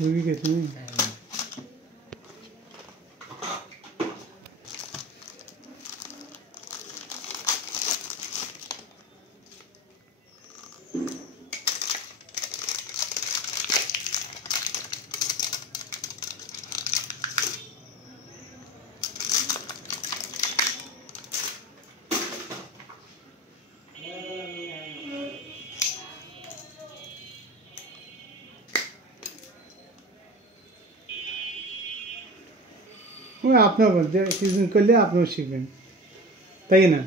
রুগী কে তুমি? ওই আপনার বলতে কিছুদিন করলে আপনিও শিখবেন, তাই না?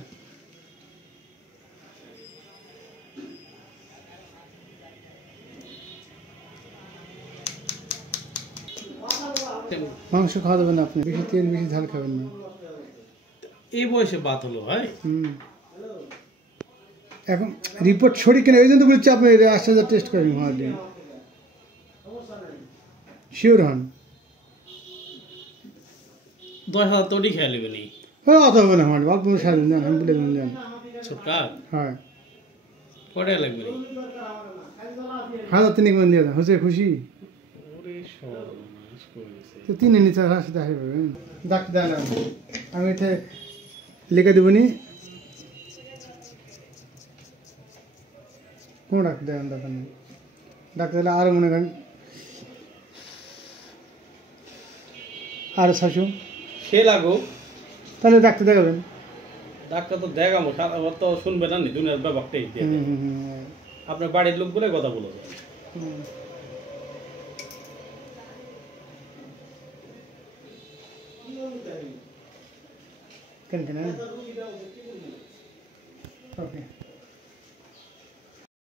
মাংস খাওয়া যাবে না, আপনি বেশি তেল বেশি ঝাল খাবেন না। এই বয়সে বাত হলো ভাই। এখন রিপোর্ট সঠিক কিনা এই জন্য তো বলছি আপনি আশ্চর্য টেস্ট করেন, হওয়ার শিওর হন। 10,000 তোটি খেয়ে নেবে নি। হ্যাঁ, অত হবে না, আমার অল্প সারাদিন যান, আমি বলে দিন যান। সরকার হ্যাঁ, কটা লাগবে নি? 1,000 করে দিয়ে দেন, হচ্ছে খুশি তো 3 নিচে রাস্তা আসবে। ডাক্তার দেন, আমি এটা লিখে দেবো নি। কোন ডাক্তার দেন? দোকান ডাক্তার দিলে আরও মনে করেন আরও 600 সে লাগো, তাহলে ডাক্তার দেখাবেন। ডাক্তার তো দেখাবো, সারা তো শুনবে না নি দুনিয়ার ব্যাপারটাই। আপনার বাড়ির লোক বলে কথা বলো। কেন কেন? ওকে।